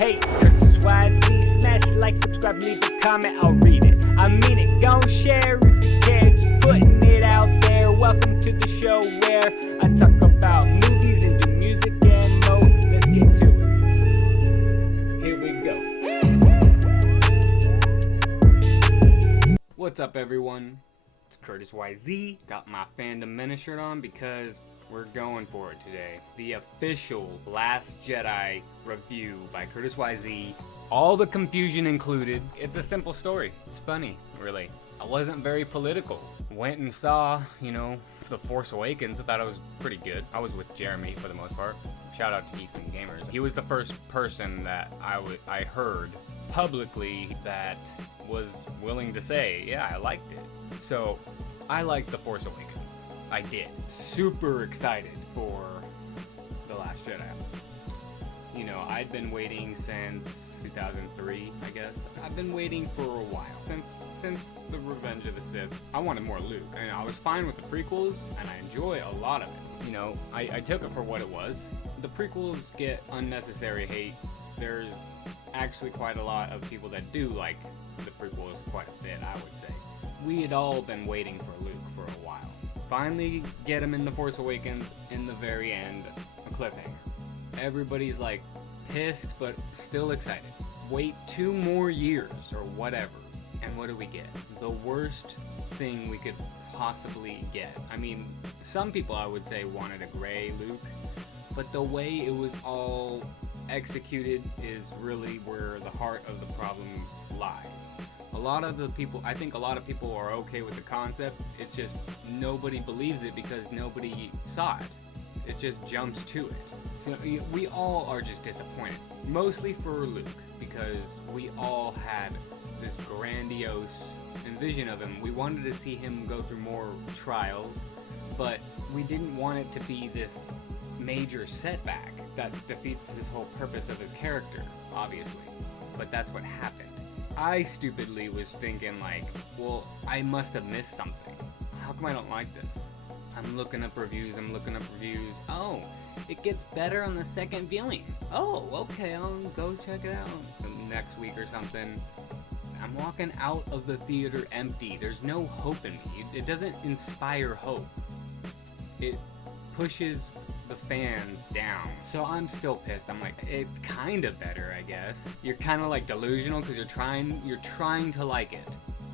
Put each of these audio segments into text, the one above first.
Hey, it's Curtis YZ. Smash like, subscribe, leave a comment, I'll read it. I mean it, gon' share if you care, just putting it out there. Welcome to the show where I talk about movies and do music and more. Let's get to it. Here we go. What's up, everyone? It's Curtis YZ. Got my Fandom Menace shirt on because we're going for it today. The official Last Jedi review by Curtis YZ. All the confusion included. It's a simple story. It's funny, really. I wasn't very political. Went and saw, The Force Awakens. I thought it was pretty good. I was with Jeremy for the most part. Shout out to Ethan Gamers. He was the first person that I heard publicly that was willing to say, yeah, I liked it. So, I liked The Force Awakens. I did. Super excited for The Last Jedi. I'd been waiting since 2003, I guess. I've been waiting for a while. Since The Revenge of the Sith. I wanted more Luke. And I was fine with the prequels, and I enjoy a lot of it. I took it for what it was. The prequels get unnecessary hate. There's actually quite a lot of people that do like the prequels quite a bit, I would say. We had all been waiting for Luke for a while. Finally get him in The Force Awakens, in the very end, a cliffhanger. Everybody's like pissed, but still excited. Wait 2 more years, or whatever, and what do we get? The worst thing we could possibly get. I mean, some people I would say wanted a gray Luke, but the way it was all executed is really where the heart of the problem lies. I think a lot of people are okay with the concept. It's just nobody believes it because nobody saw it. It just jumps to it. So we all are just disappointed. Mostly for Luke, because we all had this grandiose vision of him. We wanted to see him go through more trials, but we didn't want it to be this major setback that defeats his whole purpose of his character, obviously. But that's what happened. I stupidly was thinking well, I must have missed something. How come I don't like this? I'm looking up reviews. Oh, it gets better on the second viewing. Oh, okay, I'll go check it out next week or something. I'm walking out of the theater empty. There's no hope in me. It doesn't inspire hope. It pushes the fans down. So I'm still pissed. I'm like, it's kind of better, I guess. You're kind of delusional because you're trying to like it.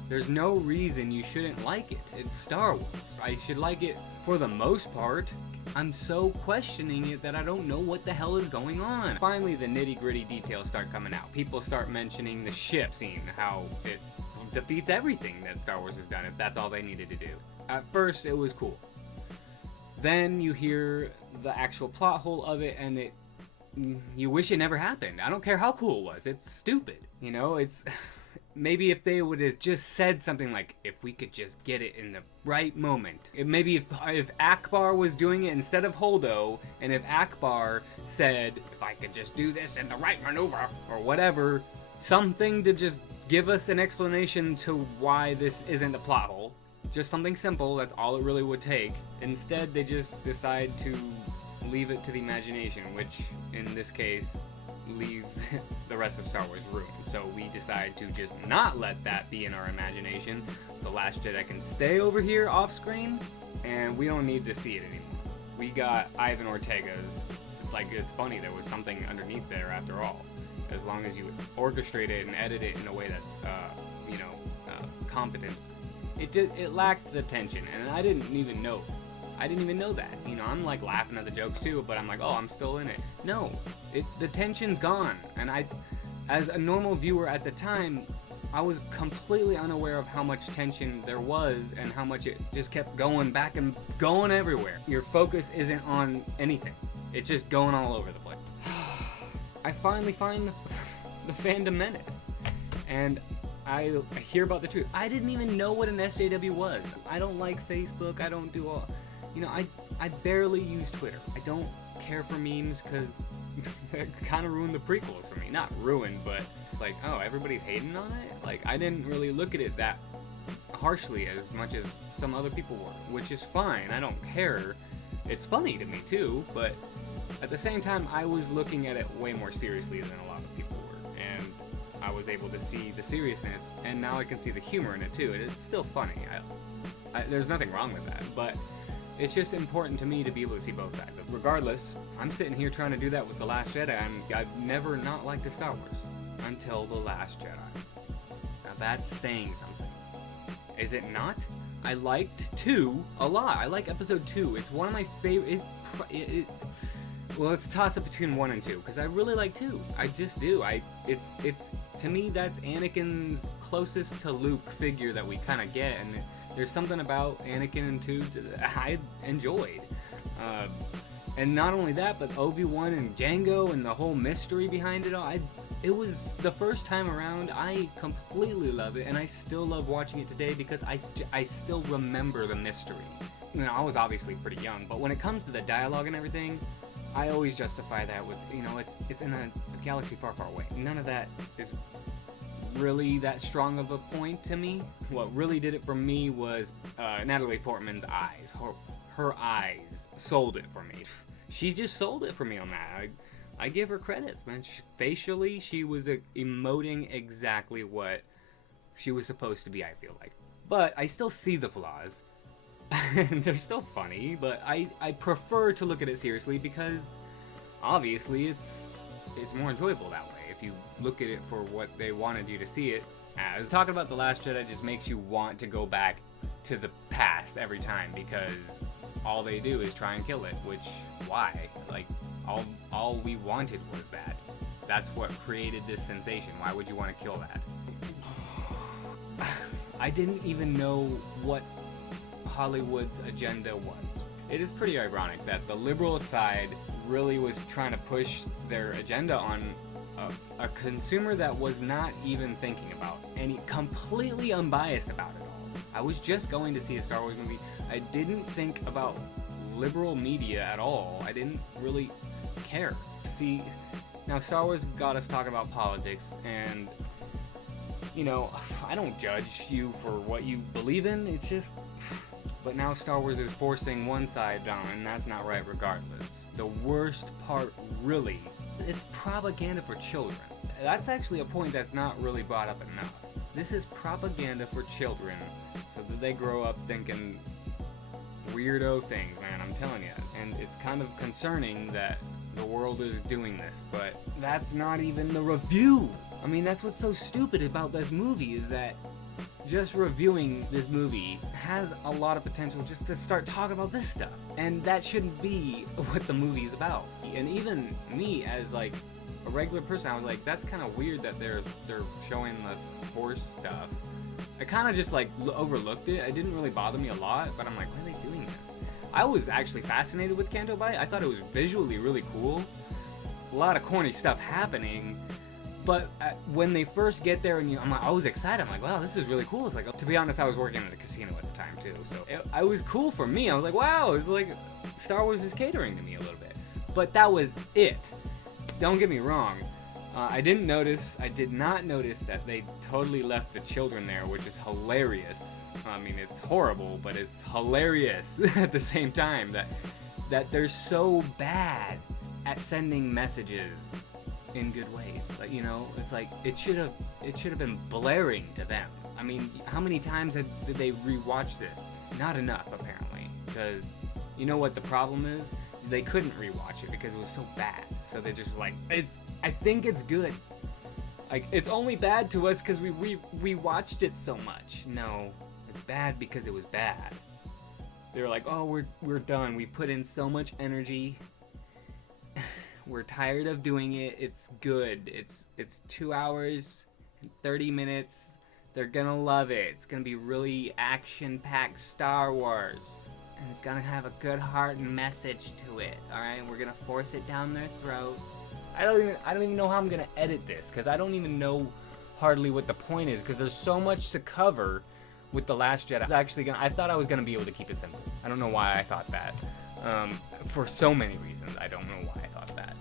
There's no reason you shouldn't like it. It's Star Wars. I should like it for the most part. I'm so questioning it that I don't know what the hell is going on. Finally, the nitty-gritty details start coming out. People start mentioning the ship scene, how it defeats everything that Star Wars has done if that's all they needed to do. At first, it was cool. Then you hear the actual plot hole of it, and you wish it never happened. I don't care how cool it was. It's stupid. It's maybe if they would have just said something like, if we could just get it in the right moment. Maybe if Akbar was doing it instead of Holdo, and if Akbar said, if I could just do this in the right maneuver, or whatever, something to just give us an explanation to why this isn't a plot hole. Just something simple, that's all it really would take. Instead, they just decide to leave it to the imagination, which, in this case, leaves the rest of Star Wars ruined. So we decide to just not let that be in our imagination. The Last Jedi can stay over here off screen, and we don't need to see it anymore. We got Ivan Ortega's. It's funny, there was something underneath there after all. As long as you orchestrate it and edit it in a way that's, competent. It lacked the tension, and I didn't even know that. I'm laughing at the jokes too, but I'm oh, I'm still in it. No, the tension's gone, and as a normal viewer at the time, I was completely unaware of how much tension there was and how much it just kept going back and going everywhere. Your focus isn't on anything. It's just going all over the place. I finally find the Fandom Menace, and I hear about the truth. I didn't even know what an SJW was. I don't like Facebook. I don't do all... I barely use Twitter. I don't care for memes because they kind of ruined the prequels for me. Not ruined, but it's oh, everybody's hating on it? I didn't really look at it that harshly as much as some other people were, which is fine. I don't care. It's funny to me too, but at the same time, I was looking at it way more seriously than a lot of people were. I was able to see the seriousness, and now I can see the humor in it too. It's still funny. There's nothing wrong with that, but it's just important to me to be able to see both sides. Regardless, I'm sitting here trying to do that with The Last Jedi, and I've never not liked a Star Wars until The Last Jedi. Now that's saying something. Is it not? I liked 2 a lot. I like Episode 2. It's one of my favorite. Well, let's toss it between 1 and 2 because I really like 2. I just do. It's to me that's Anakin's closest to Luke figure that we kind of get, and there's something about Anakin in 2 that I enjoyed. And not only that, but Obi-Wan and Jango and the whole mystery behind it all. It was the first time around. I completely love it, and I still love watching it today because I still remember the mystery. You know, I was obviously pretty young, but when it comes to the dialogue and everything, I always justify that with, you know, it's in a galaxy far, far away. None of that is really that strong of a point to me. What really did it for me was Natalie Portman's eyes. Her eyes sold it for me. She just sold it for me on that. I give her credits, man. Facially, she was emoting exactly what she was supposed to be, I feel like. But I still see the flaws. And they're still funny, but I prefer to look at it seriously because obviously it's more enjoyable that way if you look at it for what they wanted you to see it as. Talking about The Last Jedi just makes you want to go back to the past every time because all they do is try and kill it, which, why? Like, all we wanted was that. That's what created this sensation. Why would you want to kill that? I didn't even know what Hollywood's agenda was. It is pretty ironic that the liberal side really was trying to push their agenda on a consumer that was not even thinking about any, completely unbiased about it all. I was just going to see a Star Wars movie. I didn't think about liberal media at all. I didn't really care. See, now Star Wars got us talking about politics, and you know, I don't judge you for what you believe in. It's just, but now Star Wars is forcing one side down, and that's not right regardless. The worst part, really, it's propaganda for children. That's actually a point that's not really brought up enough. This is propaganda for children so that they grow up thinking weirdo things, man, I'm telling you. And it's kind of concerning that the world is doing this, but that's not even the review. I mean, that's what's so stupid about this movie is that just reviewing this movie has a lot of potential just to start talking about this stuff. And that shouldn't be what the movie's about. And even me as like a regular person, I was like, that's kind of weird that they're showing this horse stuff. I kind of just like overlooked it. It didn't really bother me a lot, but I'm like, why are they doing this? I was actually fascinated with Canto Bight. I thought it was visually really cool. A lot of corny stuff happening. But when they first get there, and I was excited. I'm like, wow, this is really cool. It's like, to be honest, I was working at a casino at the time too, so it was cool for me. I was like, wow, it's like Star Wars is catering to me a little bit. But that was it. Don't get me wrong. I did not notice that they totally left the children there, which is hilarious. I mean, it's horrible, but it's hilarious at the same time that they're so bad at sending messages in good ways. Like, you know, it's like it should have been blaring to them. I mean, how many times did they rewatch this? Not enough, apparently, because you know what the problem is? They couldn't rewatch it because it was so bad. So they just were like, I think it's good. Like, it's only bad to us because we watched it so much. No, it's bad because it was bad. They were like, oh, we're done. We put in so much energy. We're tired of doing it. It's good. It's 2 hours and 30 minutes. They're gonna love it. It's gonna be really action-packed Star Wars. And it's gonna have a good heart and message to it. Alright? We're gonna force it down their throat. I don't even know how I'm gonna edit this, because I don't even know hardly what the point is, because there's so much to cover with The Last Jedi. I thought I was gonna be able to keep it simple. I don't know why I thought that. For so many reasons, I don't know why I thought that.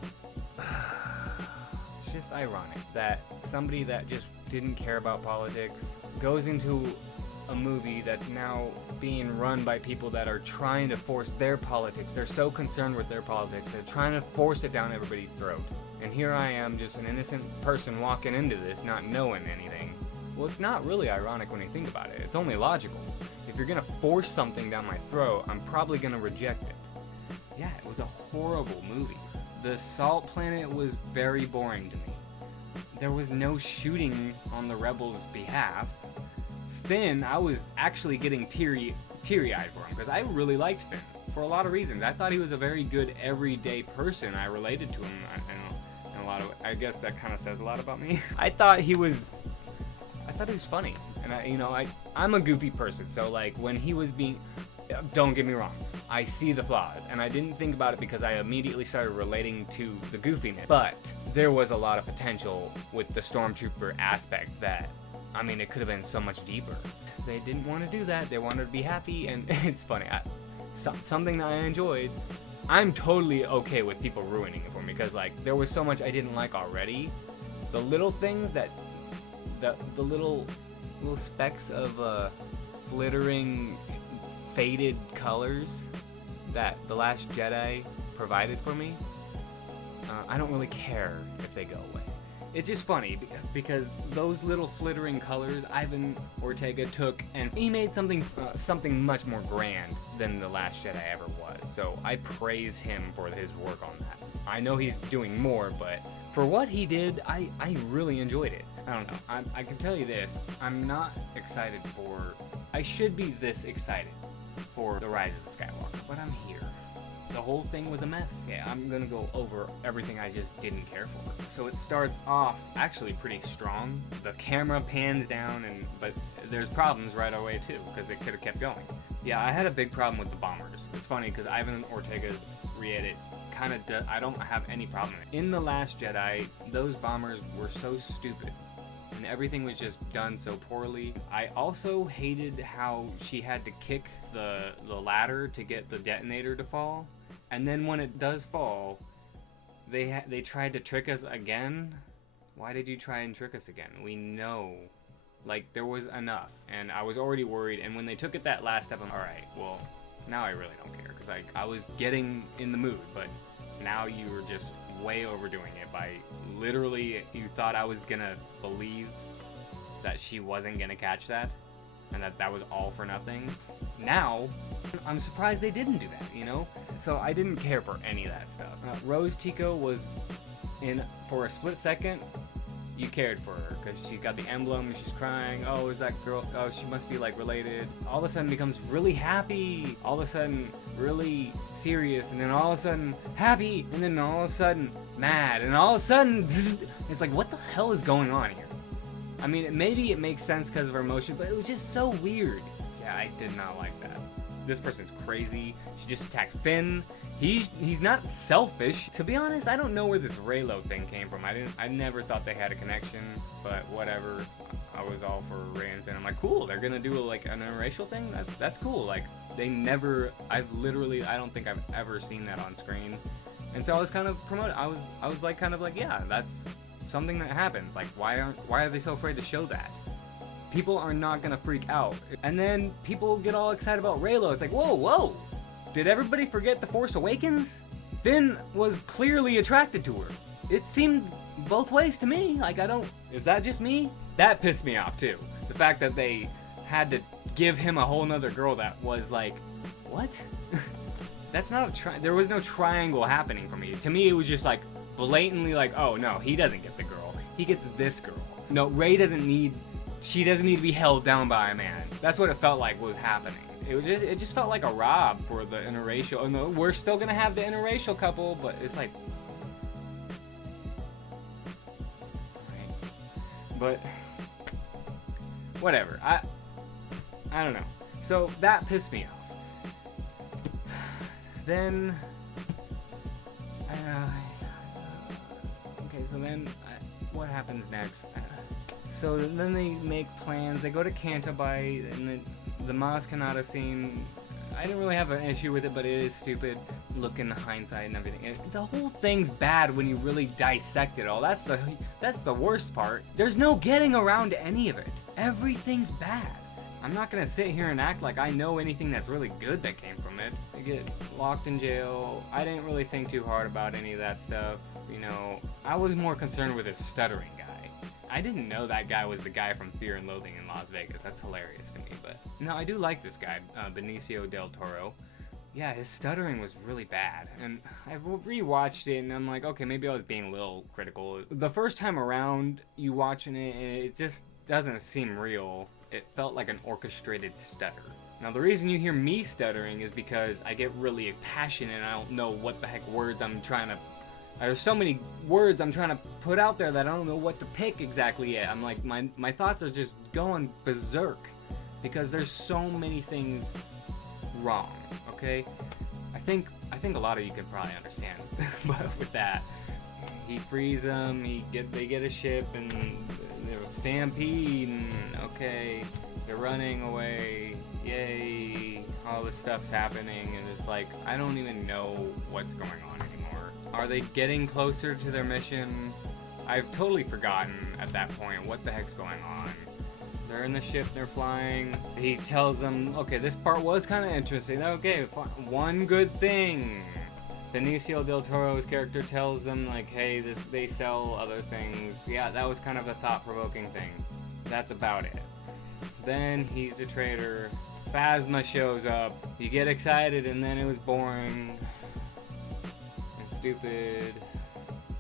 It's just ironic that somebody that just didn't care about politics goes into a movie that's now being run by people that are trying to force their politics. They're so concerned with their politics, they're trying to force it down everybody's throat. And here I am, just an innocent person walking into this, not knowing anything. Well, it's not really ironic when you think about it. It's only logical. If you're gonna force something down my throat, I'm probably gonna reject it. Yeah, it was a horrible movie. The Salt Planet was very boring to me. There was no shooting on the rebels' behalf. Finn, I was actually getting teary-eyed for him, because I really liked Finn for a lot of reasons. I thought he was a very good everyday person. I related to him in a lot of. I guess that kind of says a lot about me. I thought he was funny, and I'm a goofy person, so like when he was being. Don't get me wrong, I see the flaws, and I didn't think about it because I immediately started relating to the goofiness. But there was a lot of potential with the stormtrooper aspect that, I mean, it could have been so much deeper. They didn't want to do that. They wanted to be happy, and it's funny. Something that I enjoyed. I'm totally okay with people ruining it for me because, like, there was so much I didn't like already. The little things that, the little specks of flittering, faded colors that The Last Jedi provided for me, I don't really care if they go away. It's just funny because those little flittering colors Ivan Ortega took and he made something much more grand than The Last Jedi ever was. So I praise him for his work on that. I know he's doing more, but for what he did, I really enjoyed it. I don't know. I can tell you this. I'm not excited for. I should be this excited for The Rise of the Skywalker, but I'm here. The whole thing was a mess. Yeah, I'm gonna go over everything I just didn't care for. So it starts off actually pretty strong. The camera pans down, but there's problems right away too, because it could have kept going. Yeah, I had a big problem with the bombers. It's funny because Ivan Ortega's re-edit kind of I don't have any problem with it. In The Last Jedi, those bombers were so stupid. And everything was just done so poorly. I also hated how she had to kick the ladder to get the detonator to fall. And then when it does fall, they tried to trick us again. Why did you try and trick us again? We know. Like, there was enough. And I was already worried. And when they took it that last step, I'm alright, well, now I really don't care. Because I was getting in the mood. But now you were just way overdoing it by literally, you thought I was gonna believe that she wasn't gonna catch that and that was all for nothing. Now I'm surprised they didn't do that, you know? So I didn't care for any of that stuff. Rose Tico was in for a split second. You cared for her because she got the emblem and she's crying. Oh, is that girl? Oh, she must be like related. All of a sudden becomes really happy. All of a sudden really serious, and then all of a sudden happy, and then all of a sudden mad, and all of a sudden it's like, what the hell is going on here? I mean, maybe it makes sense because of her emotion, but it was just so weird. Yeah, I did not like that. This person's crazy. She just attacked Finn. He's not selfish. To be honest, I don't know where this Reylo thing came from. I never thought they had a connection, but whatever. I was all for Rey and Finn. I'm like, cool, they're gonna do like an interracial thing? That's cool. Like, they never, I don't think I've ever seen that on screen. And so I was kind of promoted. I was like, kind of like, yeah, that's something that happens. Like, why are they so afraid to show that? People are not gonna freak out. And then people get all excited about Reylo. It's like, whoa. Did everybody forget The Force Awakens? Finn was clearly attracted to her. It seemed both ways to me. Like, is that just me? That pissed me off too. The fact that they had to give him a whole nother girl that was like, what? That's not there was no triangle happening for me. To me, it was just like blatantly like, oh no, he doesn't get the girl. He gets this girl. No, Rey she doesn't need to be held down by a man. That's what it felt like was happening. It just felt like a rob for the interracial. Oh, no, we're still gonna have the interracial couple, but it's like, right. But whatever. I don't know. So that pissed me off. Then okay. So then what happens next? So then they make plans. They go to Cantabite, and the Maz Kanata scene, I didn't really have an issue with it, but it is stupid. Look in hindsight and everything. The whole thing's bad when you really dissect it all. That's the worst part. There's no getting around any of it. Everything's bad. I'm not gonna sit here and act like I know anything that's really good that came from it. They get locked in jail. I didn't really think too hard about any of that stuff. You know, I was more concerned with his stuttering guy. I didn't know that guy was the guy from Fear and Loathing in Las Vegas. That's hilarious to me. But no, I do like this guy, Benicio del Toro. Yeah, his stuttering was really bad. And I rewatched it and I'm like, okay, maybe I was being a little critical. The first time around, you watching it, and it just doesn't seem real. It felt like an orchestrated stutter. Now, the reason you hear me stuttering is because I get really passionate and I don't know what the heck words I'm trying to... There's so many words I'm trying to put out there that I don't know what to pick exactly yet. I'm like, my thoughts are just going berserk because there's so many things wrong, okay? I think a lot of you can probably understand but with that. He frees them, they get a ship, and they're stampede, and okay, they're running away, yay, all this stuff's happening, and it's like, I don't even know what's going on anymore. Are they getting closer to their mission? I've totally forgotten at that point what the heck's going on. They're in the ship, they're flying. He tells them, okay, this part was kind of interesting. Okay, one good thing. Benicio del Toro's character tells them, like, hey, they sell other things. Yeah, that was kind of a thought-provoking thing. That's about it. Then he's the traitor. Phasma shows up. You get excited, and then it was boring and stupid.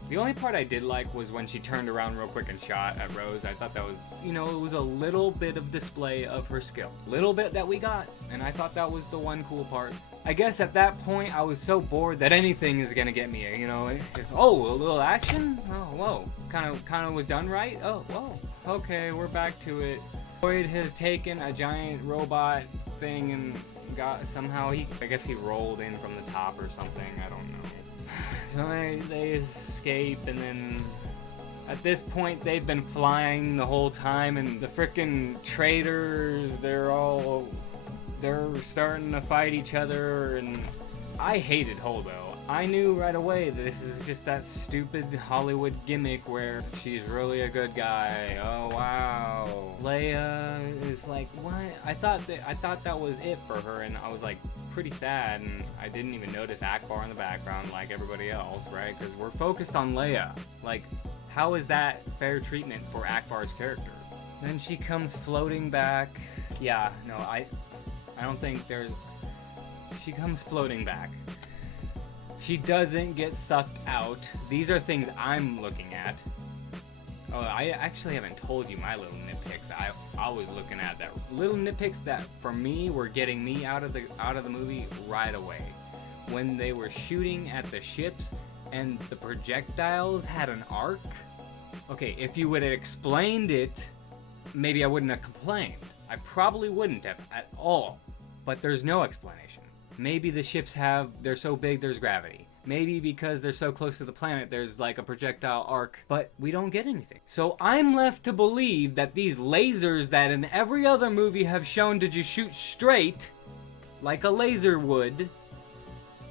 The only part I did like was when she turned around real quick and shot at Rose. I thought that was, you know, it was a little bit of display of her skill. Little bit that we got, and I thought that was the one cool part. I guess at that point I was so bored that anything is gonna get me, you know. Oh, a little action? Oh, whoa. Kind of was done right? Oh, whoa. Okay, we're back to it. Boyd has taken a giant robot thing and somehow I guess he rolled in from the top or something, I don't know. So they escape, and then at this point they've been flying the whole time, and the frickin' traitors, they're starting to fight each other, and I hated Holdo. I knew right away that this is just that stupid Hollywood gimmick where she's really a good guy. Oh wow. Leia is like, what? I thought that was it for her, and I was like pretty sad, and I didn't even notice Akbar in the background like everybody else, right? Because we're focused on Leia. Like, how is that fair treatment for Akbar's character? Then she comes floating back. Yeah, no, I don't think there's... She comes floating back. She doesn't get sucked out. These are things I'm looking at. Oh, I actually haven't told you my little nitpicks. I was looking at that little nitpicks that for me were getting me out of the movie right away. When they were shooting at the ships and the projectiles had an arc. Okay, if you would have explained it, maybe I wouldn't have complained. I probably wouldn't have at all. But there's no explanation. Maybe the ships they're so big there's gravity. Maybe because they're so close to the planet there's like a projectile arc, but we don't get anything. So I'm left to believe that these lasers that in every other movie have shown to just shoot straight, like a laser would,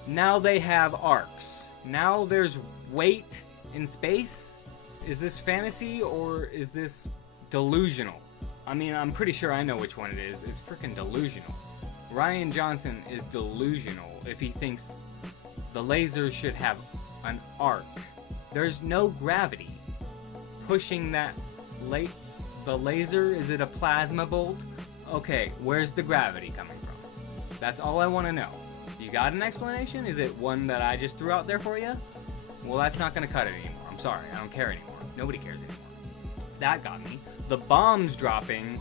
now they have arcs. Now there's weight in space? Is this fantasy or is this delusional? I mean, I'm pretty sure I know which one it is. It's freaking delusional. Rian Johnson is delusional if he thinks the lasers should have an arc. There's no gravity pushing that the laser. Is it a plasma bolt? Okay, where's the gravity coming from? That's all I want to know. You got an explanation? Is it one that I just threw out there for you? Well, that's not gonna cut it anymore. I'm sorry, I don't care anymore. Nobody cares anymore. That got me. The bombs dropping.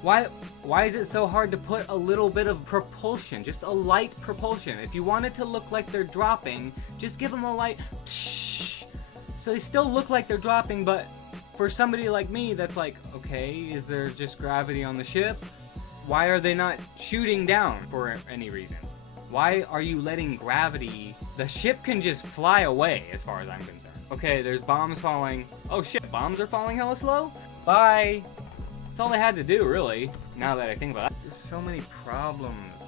Why is it so hard to put a little bit of propulsion? Just a light propulsion. If you want it to look like they're dropping, just give them a light... So they still look like they're dropping, but for somebody like me that's like, okay, is there just gravity on the ship? Why are they not shooting down for any reason? Why are you letting gravity... The ship can just fly away as far as I'm concerned. Okay, there's bombs falling. Oh shit, bombs are falling hella slow? Bye! That's all they had to do, really, now that I think about it. There's so many problems.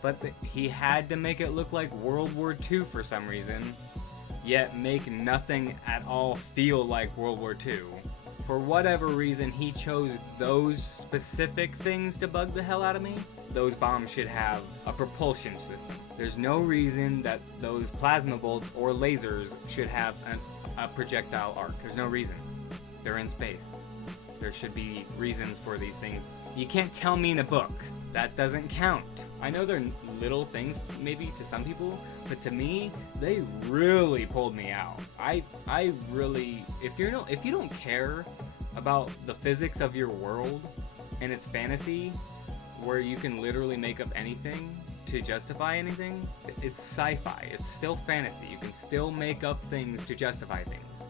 But he had to make it look like World War II for some reason, yet make nothing at all feel like World War II. for whatever reason he chose those specific things to bug the hell out of me, those bombs should have a propulsion system. There's no reason that those plasma bolts or lasers should have a projectile arc. There's no reason. They're in space. There should be reasons for these things. You can't tell me in a book. That doesn't count. I know they're little things maybe to some people, but to me, they really pulled me out. I really, if you don't care about the physics of your world and it's fantasy, where you can literally make up anything to justify anything, it's sci-fi. It's still fantasy. You can still make up things to justify things,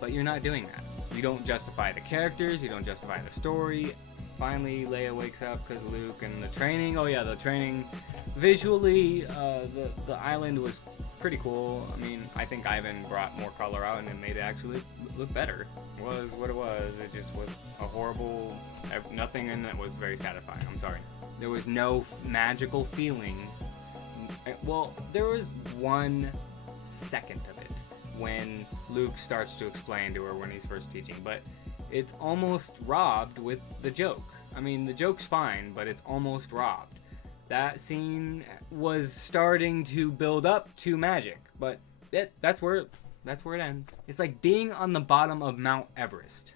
but you're not doing that. You don't justify the characters. You don't justify the story. Finally, Leia wakes up because Luke and the training. Oh yeah, the training. Visually, the island was pretty cool. I mean, I think Ivan brought more color out and it made it actually look better. It was what it was. It just was a horrible. Nothing in it was very satisfying. I'm sorry. There was no magical feeling. Well, there was 1 second of it when Luke starts to explain to her when he's first teaching, but it's almost robbed with the joke. I mean, the joke's fine, but it's almost robbed. That scene was starting to build up to magic, but that's where it ends. It's like being on the bottom of Mount Everest.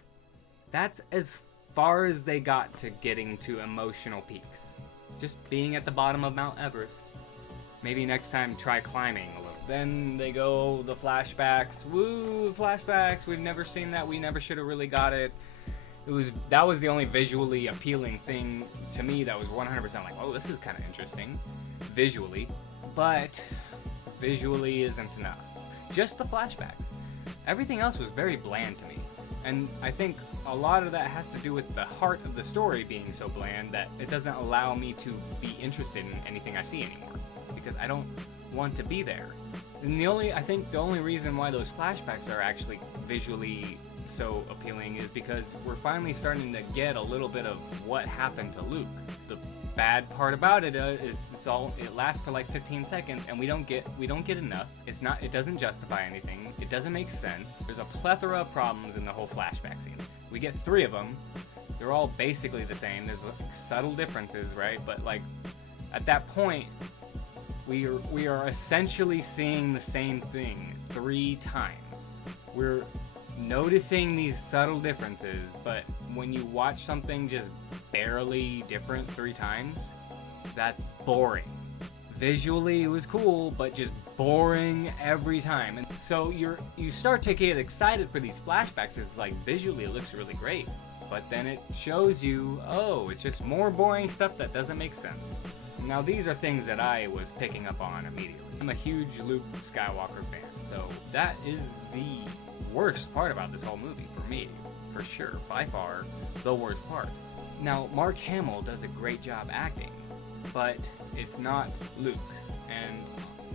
That's as far as they got to getting to emotional peaks. Just being at the bottom of Mount Everest. Maybe next time try climbing a little. Then they go the flashbacks. Woo, flashbacks. We've never seen that. We never should have really got it. That was the only visually appealing thing to me that was 100% like, oh, this is kind of interesting visually, but visually isn't enough. Just the flashbacks. Everything else was very bland to me. And I think a lot of that has to do with the heart of the story being so bland that it doesn't allow me to be interested in anything I see anymore, because I don't want to be there. And I think the only reason why those flashbacks are actually visually so appealing is because we're finally starting to get a little bit of what happened to Luke. The bad part about it is it lasts for like 15 seconds and we don't get enough. It doesn't justify anything. It doesn't make sense. There's a plethora of problems in the whole flashback scene. We get 3 of them. They're all basically the same. There's like subtle differences, right? But like at that point, we are essentially seeing the same thing 3 times. We're noticing these subtle differences, but when you watch something just barely different 3 times, that's boring. Visually it was cool, but just boring every time. And so you start to get excited for these flashbacks. It's like visually it looks really great, but then it shows you, oh, it's just more boring stuff that doesn't make sense. Now these are things that I was picking up on immediately. I'm a huge Luke Skywalker fan, so that is the worst part about this whole movie for me, for sure, by far the worst part. Now Mark Hamill does a great job acting, but it's not Luke, and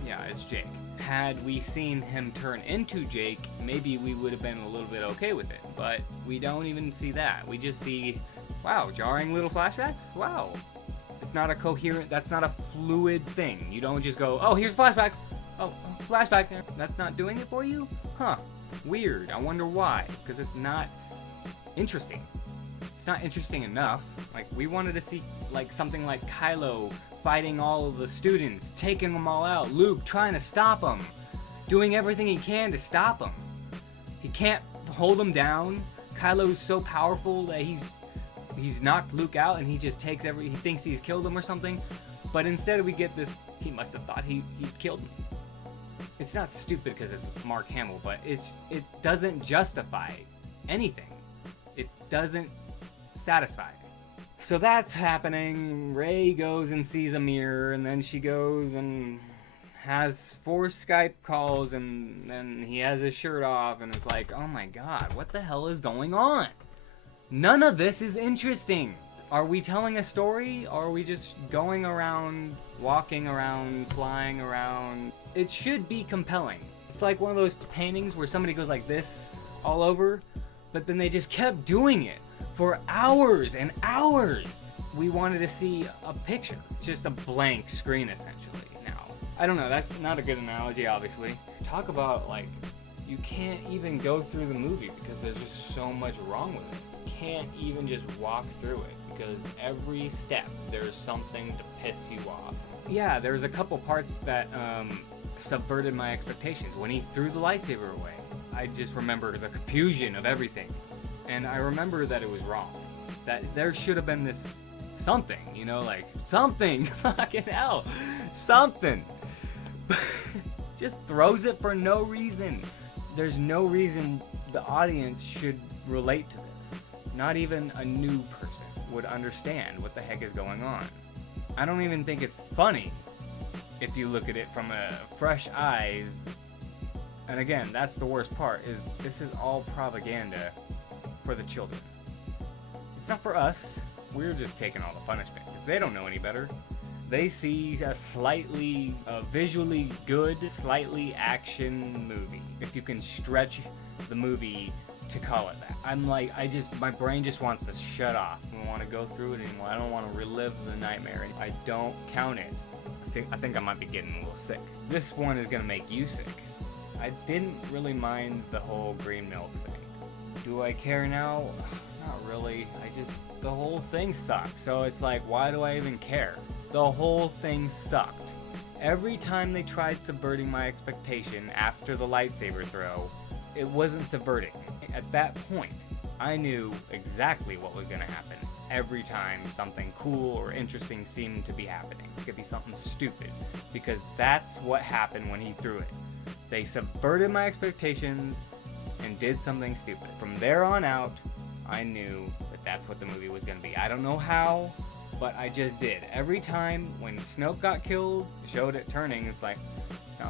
yeah, it's Jake. Had we seen him turn into Jake, maybe we would have been a little bit okay with it, but we don't even see that. We just see, wow, jarring little flashbacks? Wow. It's not a coherent, that's not a fluid thing. You don't just go, oh, here's a flashback. Oh, flashback. That's not doing it for you? Huh. Weird. I wonder why. Because it's not interesting. It's not interesting enough. Like, we wanted to see, like, something like Kylo fighting all of the students, taking them all out. Luke trying to stop them. Doing everything he can to stop them. He can't hold them down. Kylo's so powerful that he's knocked Luke out and he just takes he thinks he's killed him or something. But instead we get this, he must have thought he killed him. It's not stupid because it's Mark Hamill, but it doesn't justify anything. It doesn't satisfy. So that's happening. Rey goes and sees a mirror, and then she goes and has 4 Skype calls, and then he has his shirt off, and it's like, oh my god, what the hell is going on? None of this is interesting. Are we telling a story, or are we just going around, walking around, flying around? It should be compelling. It's like one of those paintings where somebody goes like this all over, but then they just kept doing it for hours and hours. We wanted to see a picture, just a blank screen essentially. Now, I don't know, that's not a good analogy, obviously. Talk about like you can't even go through the movie because there's just so much wrong with it. You can't even just walk through it because every step there's something to piss you off. Yeah, there's a couple parts that subverted my expectations. When he threw the lightsaber away, I just remember the confusion of everything. And I remember that it was wrong. That there should have been this something, you know, like something, fucking hell, something. Just throws it for no reason. There's no reason the audience should relate to this. Not even a new person would understand what the heck is going on. I don't even think it's funny if you look at it from a fresh eyes. And again, that's the worst part, is this is all propaganda for the children. It's not for us. We're just taking all the punishment because they don't know any better. They see a slightly visually good, slightly action movie. If you can stretch the movie to call it that. I'm like, my brain just wants to shut off. I don't want to go through it anymore. I don't want to relive the nightmare. I don't count it. I think I might be getting a little sick. This one is gonna make you sick. I didn't really mind the whole green milk thing. Do I care now? Not really. The whole thing sucks. So it's like, why do I even care? The whole thing sucked. Every time they tried subverting my expectation after the lightsaber throw, it wasn't subverting. At that point, I knew exactly what was gonna happen. Every time something cool or interesting seemed to be happening. It could be something stupid, because that's what happened when he threw it. They subverted my expectations and did something stupid. From there on out, I knew that that's what the movie was gonna be. I don't know how, but I just did. Every time when Snoke got killed, showed it turning, it's not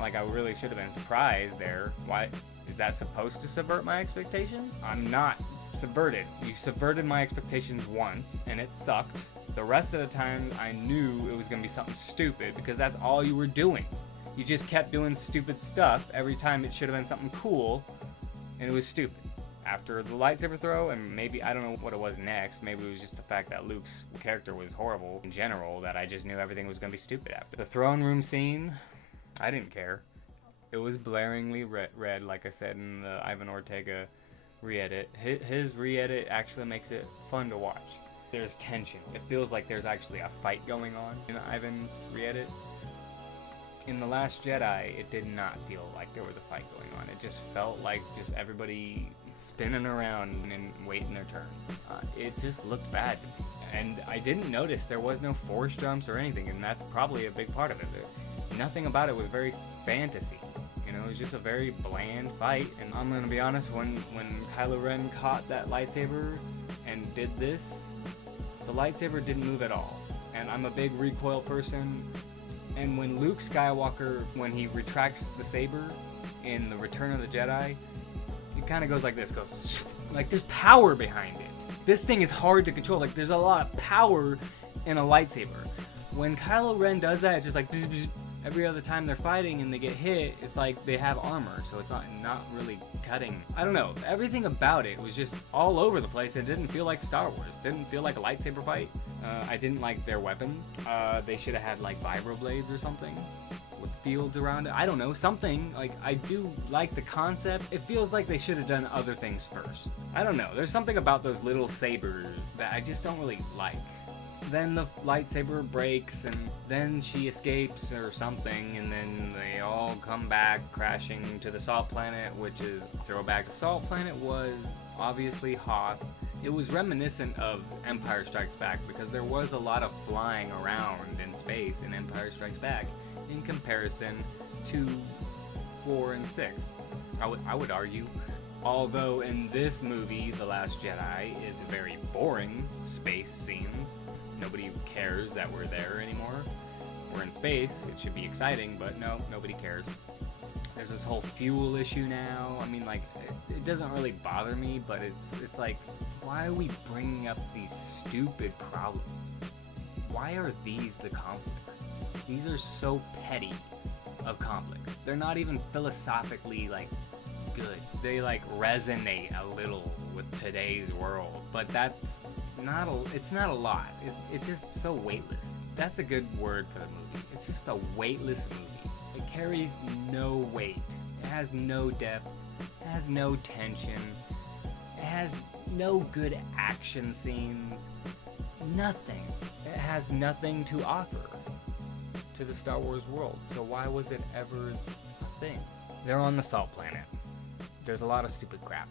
like I really should have been surprised there. Why? Is that supposed to subvert my expectations? I'm not subverted. You subverted my expectations once, and it sucked. The rest of the time, I knew it was gonna be something stupid, because that's all you were doing. You just kept doing stupid stuff. Every time it should have been something cool, and it was stupid. After the lightsaber throw, and maybe, I don't know what it was next, maybe it was just the fact that Luke's character was horrible in general, that I just knew everything was gonna be stupid after. The throne room scene, I didn't care. It was blaringly red, like I said in the Ivan Ortega re-edit. His re-edit actually makes it fun to watch. There's tension. It feels like there's actually a fight going on in Ivan's re-edit. In The Last Jedi, it did not feel like there was a fight going on. It just felt like just everybody spinning around and waiting their turn. It just looked bad to me. And I didn't notice there was no force jumps or anything, and that's probably a big part of it. Nothing about it was very fantasy. You know, it was just a very bland fight. And I'm gonna be honest, when Kylo Ren caught that lightsaber and did this, the lightsaber didn't move at all. And I'm a big recoil person. And when Luke Skywalker, when he retracts the saber in the Return of the Jedi, it kind of goes like this, goes like there's power behind it. This thing is hard to control. Like there's a lot of power in a lightsaber. When Kylo Ren does that, it's just like bzz, bzz. Every other time they're fighting and they get hit, it's like they have armor, so it's not really cutting. I don't know. Everything about it was just all over the place. It didn't feel like Star Wars. It didn't feel like a lightsaber fight. I didn't like their weapons. They should have had like vibroblades or something with fields around it. I don't know, something. Like, I do like the concept. It feels like they should have done other things first. I don't know. There's something about those little sabers that I just don't really like. Then the lightsaber breaks, and then she escapes or something, and then they all come back crashing to the Salt Planet, which is throwback. The Salt Planet was obviously Hoth. It was reminiscent of Empire Strikes Back because there was a lot of flying around in space in Empire Strikes Back in comparison to 4 and 6. I would argue. Although in this movie, The Last Jedi, is very boring space scenes. Nobody cares that we're there anymore. We're in space. It should be exciting, but no, nobody cares. There's this whole fuel issue now. I mean, like, it doesn't really bother me, but it's like, why are we bringing up these stupid problems? Why are these the conflicts? These are so petty of conflicts. They're not even philosophically, like, good. They, like, resonate a little with today's world, but that's it's not a lot. It's just so weightless. That's a good word for the movie. It's just a weightless movie. It carries no weight. It has no depth. It has no tension. It has no good action scenes. Nothing. It has nothing to offer to the Star Wars world. So why was it ever a thing? They're on the Salt Planet. There's a lot of stupid crap.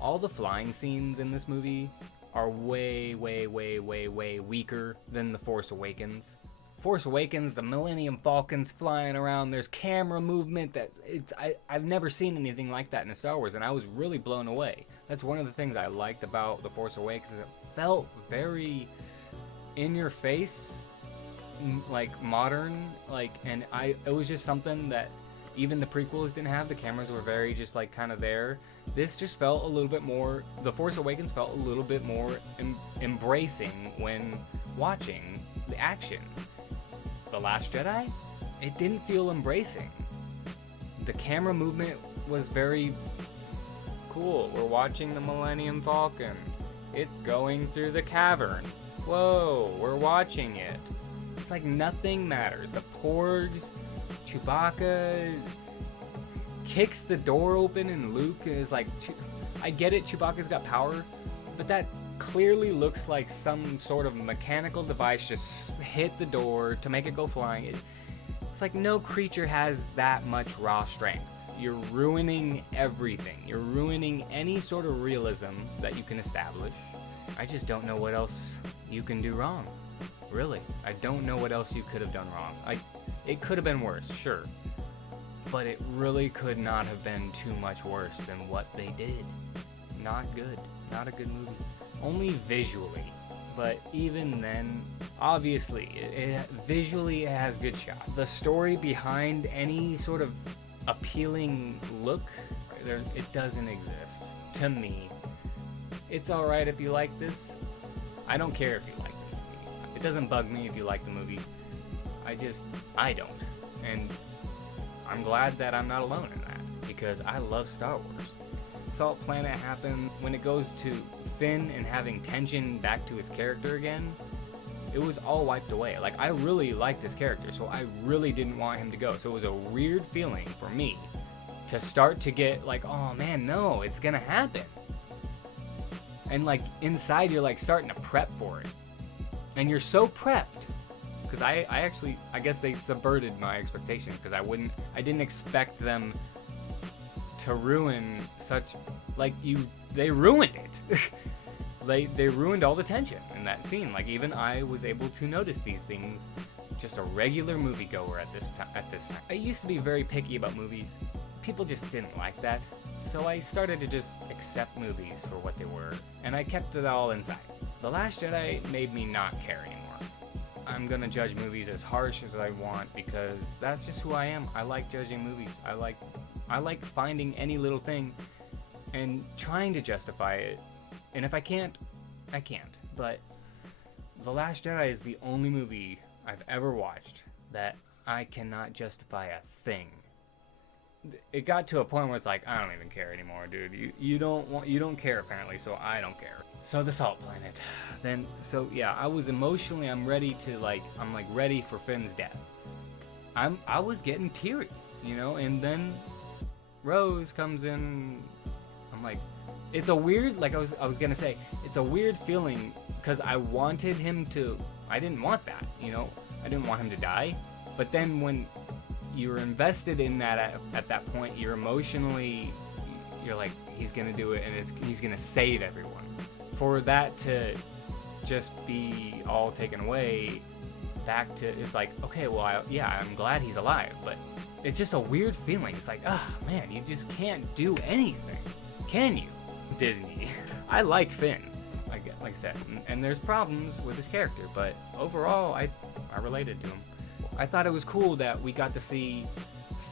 All the flying scenes in this movie are way weaker than The Force Awakens. Force Awakens, the Millennium Falcon's flying around, there's camera movement, I've never seen anything like that in Star Wars, and I was really blown away. That's one of the things I liked about The Force Awakens. It felt very in your face, like modern, and it was just something that even the prequels didn't have. The cameras were very just like kind of there. This just felt a little bit more, The Force Awakens felt a little bit more embracing when watching the action. The Last Jedi, it didn't feel embracing. The camera movement was very cool. We're watching the Millennium Falcon. It's going through the cavern. Whoa, we're watching it. It's like nothing matters. The Porgs, Chewbacca kicks the door open and Luke is like, I get it, Chewbacca's got power, but that clearly looks like some sort of mechanical device just hit the door to make it go flying. It's like no creature has that much raw strength. You're ruining everything. You're ruining any sort of realism that you can establish. I just don't know what else you can do wrong. Really, I don't know what else you could have done wrong. It could have been worse, sure, but it really could not have been too much worse than what they did. Not good. Not a good movie. Only visually, but even then, obviously, visually it has good shots. The story behind any sort of appealing look, it doesn't exist. To me, it's alright if you like this. I don't care if you like the movie. It doesn't bug me if you like the movie. I don't. And I'm glad that I'm not alone in that, because I love Star Wars. Salt Planet happened when it goes to Finn and having tension back to his character again. It was all wiped away. Like, I really liked this character, so I really didn't want him to go. So it was a weird feeling for me to start to get like, oh man, no, it's gonna happen. And like inside you're like starting to prep for it. And you're so prepped. Because I guess they subverted my expectations, because I didn't expect them to ruin such, they ruined it. They ruined all the tension in that scene. Like, even I was able to notice these things, just a regular moviegoer at this time. I used to be very picky about movies. People just didn't like that. So I started to just accept movies for what they were, and I kept it all inside. The Last Jedi made me not care anymore. I'm gonna judge movies as harsh as I want, because that's just who I am. I like judging movies. I like finding any little thing and trying to justify it. And if I can't, I can't. But The Last Jedi is the only movie I've ever watched that I cannot justify a thing. It got to a point where it's like, I don't even care anymore, dude. You don't care apparently, so I don't care. So the Salt Planet. Then, so yeah, I was emotionally, I'm ready for Finn's death. I was getting teary, you know, and then Rose comes in. I'm like, it's a weird, like I was gonna say, it's a weird feeling, because I wanted him to, I didn't want that, you know, I didn't want him to die. But then when you're invested in that at that point, you're emotionally, you're like, he's gonna do it, and he's gonna save everyone. For that to just be all taken away, back to, it's like, okay, well, I'm glad he's alive, but it's just a weird feeling. It's like, oh man, you just can't do anything, can you, Disney? I like Finn, like I said, and there's problems with his character, but overall, I related to him. I thought it was cool that we got to see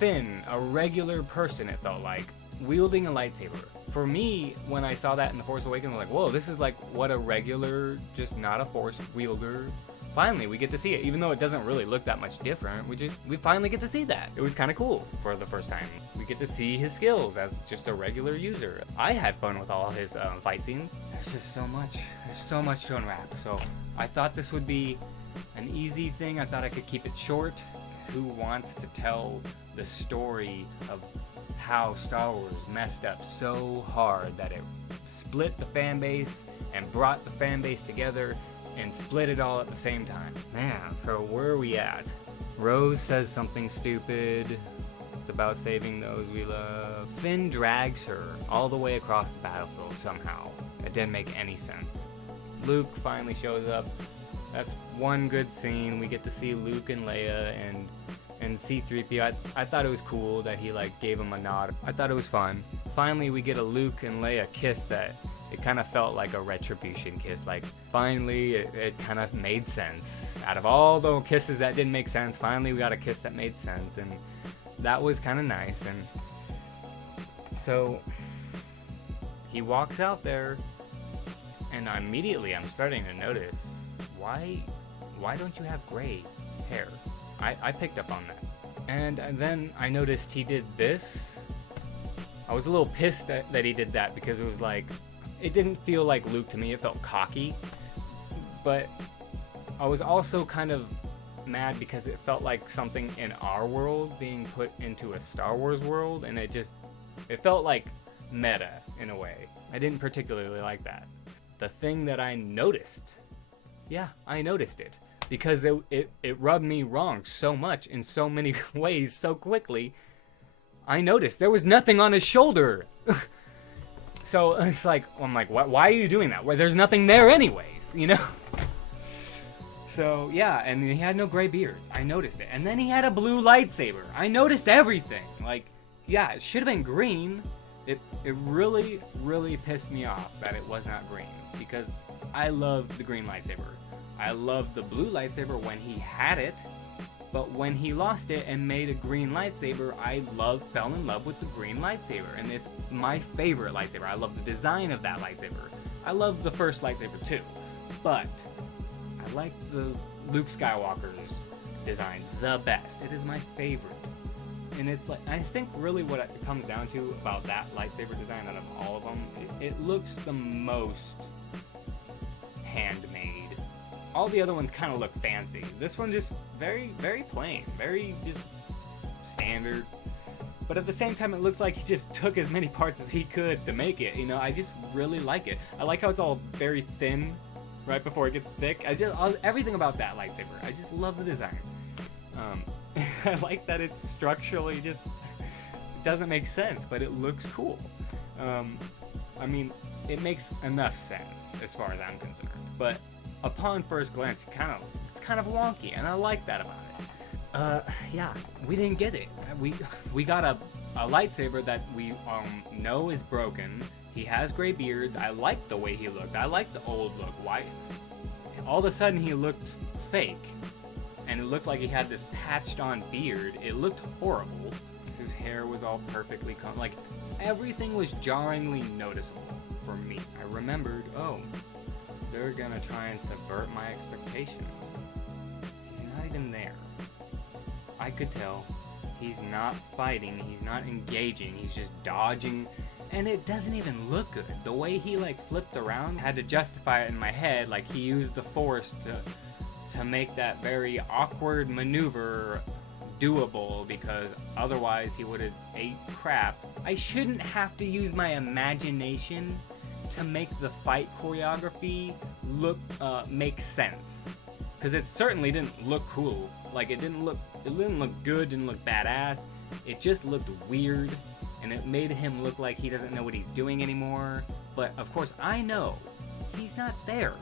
Finn, a regular person, it felt like, wielding a lightsaber. For me, when I saw that in The Force Awakens, I was like, whoa, this is like what a regular, just not a Force wielder. Finally, we get to see it, even though it doesn't really look that much different. We finally get to see that. It was kind of cool for the first time. We get to see his skills as just a regular user. I had fun with all his fight scenes. There's just so much. There's so much to unwrap. So I thought this would be an easy thing. I thought I could keep it short. Who wants to tell the story of how Star Wars messed up so hard that it split the fan base and brought the fan base together and split it all at the same time. Man, so where are we at? Rose says something stupid. It's about saving those we love. Finn drags her all the way across the battlefield somehow. It didn't make any sense. Luke finally shows up. That's one good scene. We get to see Luke and Leia and C-3PO. I thought it was cool that he like gave him a nod. I thought it was fun. Finally, we get a Luke and Leia kiss that it kind of felt like a retribution kiss. Like finally, it kind of made sense. Out of all the kisses that didn't make sense, finally we got a kiss that made sense, and that was kind of nice. And so he walks out there, and immediately I'm starting to notice, why don't you have gray hair? I picked up on that. And then I noticed he did this. I was a little pissed that he did that, because it was like, it didn't feel like Luke to me. It felt cocky. But I was also kind of mad because it felt like something in our world being put into a Star Wars world, and it felt like meta in a way. I didn't particularly like that. The thing that I noticed, yeah, I noticed it, because it rubbed me wrong so much in so many ways so quickly. I noticed there was nothing on his shoulder. So it's like, I'm like, why are you doing that? Well, there's nothing there anyways, you know? So yeah, and he had no gray beard. I noticed it. And then he had a blue lightsaber. I noticed everything. Like, yeah, it should have been green. It really, really pissed me off that it was not green, because I love the green lightsaber. I love the blue lightsaber when he had it, but when he lost it and made a green lightsaber, I fell in love with the green lightsaber, and it's my favorite lightsaber. I love the design of that lightsaber. I love the first lightsaber too, but I like the Luke Skywalker's design the best. It is my favorite. And it's like, I think really what it comes down to about that lightsaber design out of all of them, it looks the most handmade. All the other ones kind of look fancy. This one just very, very plain, very just standard. But at the same time, it looks like he just took as many parts as he could to make it. You know, I just really like it. I like how it's all very thin right before it gets thick. Everything about that lightsaber. I just love the design. I like that it's structurally just doesn't make sense, but it looks cool. I mean, it makes enough sense as far as I'm concerned. But upon first glance, it's kind of wonky, and I like that about it. Yeah, we didn't get it. We got a lightsaber that we know is broken. He has gray beards. I like the way he looked. I like the old look. Why? All of a sudden, he looked fake. And it looked like he had this patched on beard. It looked horrible. His hair was all perfectly like, everything was jarringly noticeable for me. I remembered, oh, they're gonna try and subvert my expectations. He's not even there. I could tell. He's not fighting, he's not engaging, he's just dodging, and it doesn't even look good. The way he like flipped around, I had to justify it in my head, like he used the Force to make that very awkward maneuver doable, because otherwise he would have ate crap. I shouldn't have to use my imagination to make the fight choreography look make sense, because it certainly didn't look cool. Like it didn't look good, didn't look badass. It just looked weird, and it made him look like he doesn't know what he's doing anymore. But of course I know he's not there.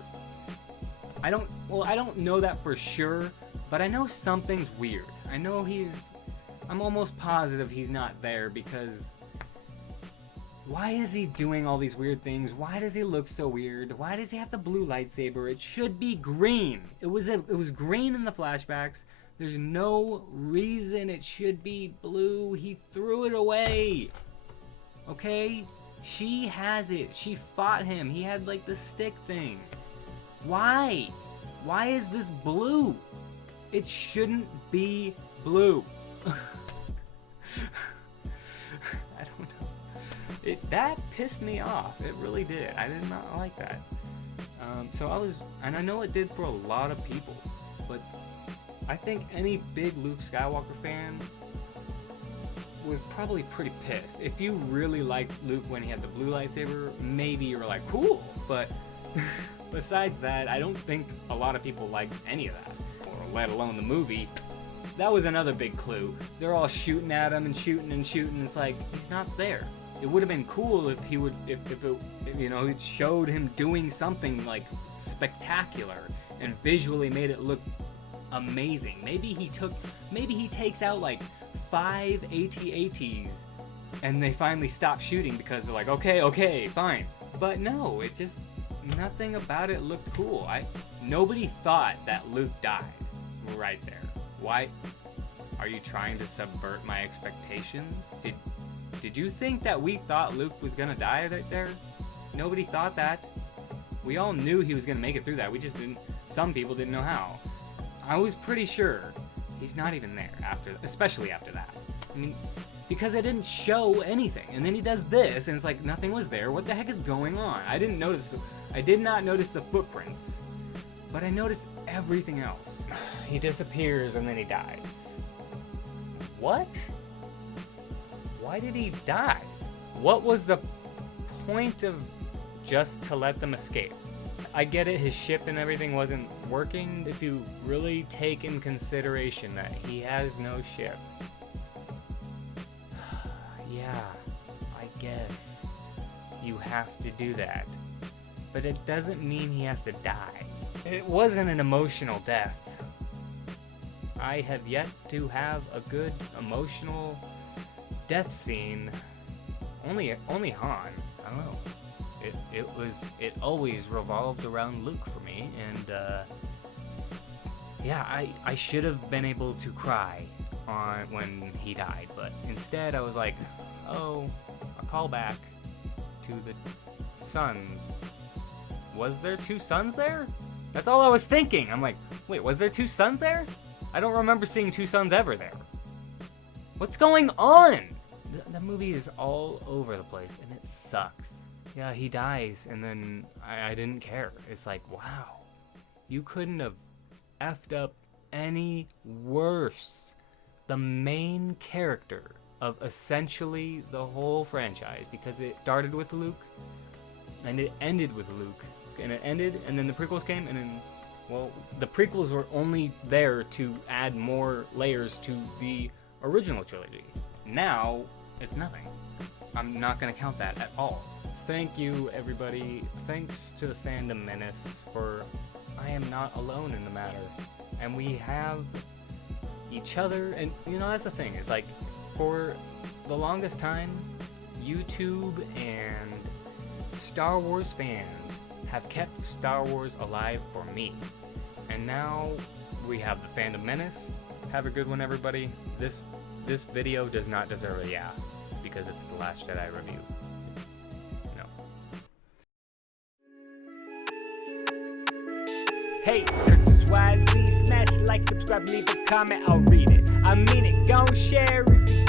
I don't know that for sure, but I know something's weird. I'm almost positive he's not there, because why is he doing all these weird things? Why does he look so weird? Why does he have the blue lightsaber? It should be green. It was green in the flashbacks. There's no reason it should be blue. He threw it away. Okay? She has it. She fought him. He had like the stick thing. Why? Why is this blue? It shouldn't be blue. I don't know. That pissed me off. It really did. I did not like that. And I know it did for a lot of people, but I think any big Luke Skywalker fan was probably pretty pissed. If you really liked Luke when he had the blue lightsaber, maybe you were like, cool. But besides that, I don't think a lot of people liked any of that, or let alone the movie. That was another big clue. They're all shooting at him and shooting and shooting. It's like, he's not there. It would have been cool if he would, if you know, it showed him doing something like spectacular and visually made it look amazing. Maybe he takes out like 5 AT-ATs and they finally stop shooting because they're like, okay, fine. But no, it just, nothing about it looked cool. Nobody thought that Luke died right there. Why? Are you trying to subvert my expectations? Did you think that we thought Luke was gonna die right there? Nobody thought that. We all knew he was gonna make it through that. We just didn't, some people didn't know how. I was pretty sure he's not even there especially after that. I mean, because it didn't show anything. And then he does this and it's like nothing was there. What the heck is going on? I did not notice the footprints, but I noticed everything else. He disappears and then he dies. What? Why did he die? What was the point of just to let them escape? I get it, his ship and everything wasn't working. If you really take in consideration that he has no ship. Yeah, I guess you have to do that. But it doesn't mean he has to die. It wasn't an emotional death. I have yet to have a good emotional death scene. Only Han. I don't know. It always revolved around Luke for me, and yeah, I should have been able to cry when he died, but instead I was like, oh, a callback to the sons. Was there 2 sons there? That's all I was thinking. I'm like, wait, was there 2 sons there? I don't remember seeing 2 sons ever there. What's going on? The movie is all over the place, and it sucks. Yeah, he dies, and then I didn't care. It's like, wow, you couldn't have effed up any worse. The main character of essentially the whole franchise, because it started with Luke, and it ended with Luke, and it ended, and then the prequels came, and then, well, the prequels were only there to add more layers to the original trilogy. Now, it's nothing. I'm not gonna count that at all. Thank you, everybody. Thanks to the Fandom Menace for I am not alone in the matter. And we have each other, and you know, that's the thing. It's like, for the longest time, YouTube and Star Wars fans have kept Star Wars alive for me. And now we have the Fandom Menace. Have a good one, everybody. This video does not deserve a yeah, because it's the Last Jedi review. Hey, it's TLJ. Smash like, subscribe, leave a comment, I'll read it. I mean it, gon' share it.